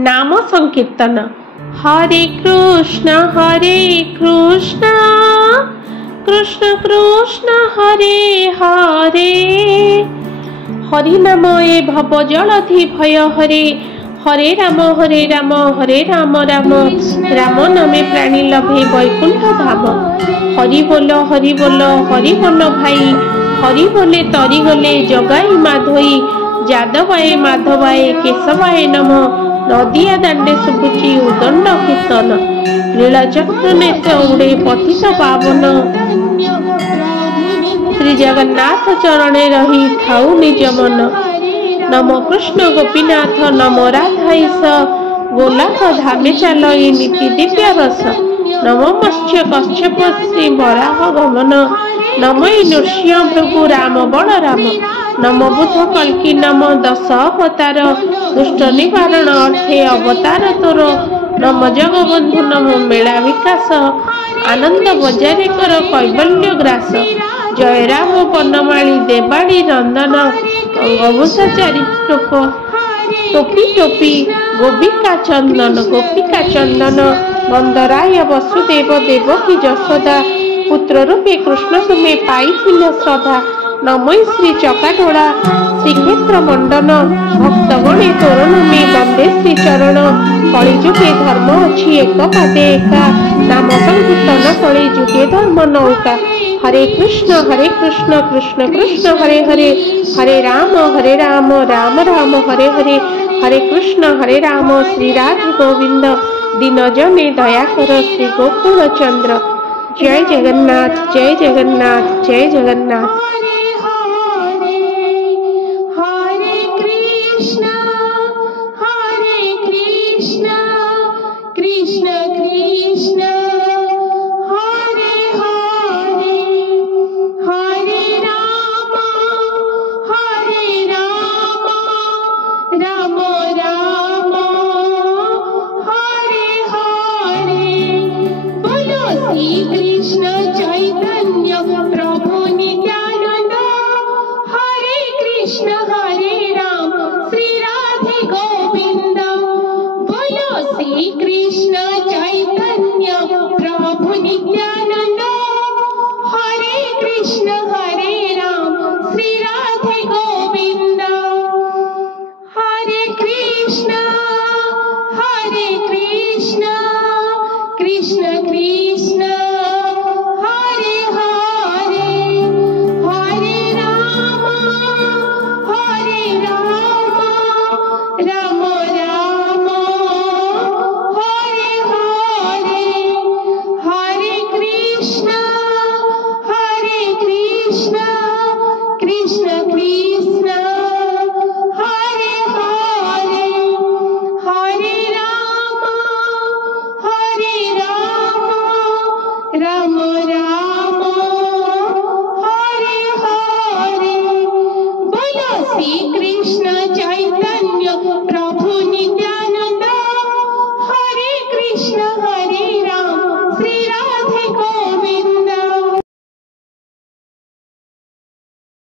नाम संकीर्तन। हरे कृष्ण कृष्ण कृष्ण हरे हरे। हरि नाम ए भव जलधि भय हरे। हरे राम हरे राम राम राम नामे प्राणी लभे वैकुंठ धाम। हरि बोल हरि बोल हरि बोल भाई। हरि बोले तरी गले जगाई माधोई। जादवाए माधवाए केशवाय नम। नदिया दांडे सुबुची उदंड कीर्तन। लीलाचक्र नेत्र उड़े पतित पावन। श्री जगन्नाथ चरणे रही थाउ निज मन। नमो कृष्ण गोपीनाथ नमो राधाईश। गोलाख धामे चालई नीति दिव्य रस। नमो मत्स्य कच्छप श्री वराह गमन। नमो नृसिंह भृगु राम बलराम। नमो बुध कल्की नम दश अवतार। दुष्ट निवारण अर्थे अवतार तोर। नम जगबंधु नमो मेला विकास। आनंद बजारे कर कैवल्य ग्रास। जय राम बनमाली देवाड़ी नंदन। अंगभूषाचारी टोपी टोपी गोपिका चंदन। नंदराय वसुदेव देवकी जशोदा। पुत्र रूपे कृष्ण तुम्हें पाई श्रद्धा। नमो श्री चकाडोला श्रीक्षेत्र मंडन। भक्तगणे तोरण में वंदे श्री चरण। कलिजुगे धर्म अच्छी एक पादे एका। नाम संकीर्तन कले जुगे धर्म नौका। हरे कृष्ण कृष्ण कृष्ण हरे हरे। हरे राम राम राम हरे हरे। हरे राम श्री राधा गोविंद। दीन जने दया कर श्री गोकुल चंद्र। जय जगन्नाथ जय जगन्नाथ जय जगन्नाथ। कृष्ण कृष्ण हरे हरे। हरे राम राम राम हरे हरे। बोलो श्री कृष्ण चैतन्य प्रभु नित्यानंद। हरे कृष्ण हरे राम श्री राधे गोविंद। बोलो श्री कृष्ण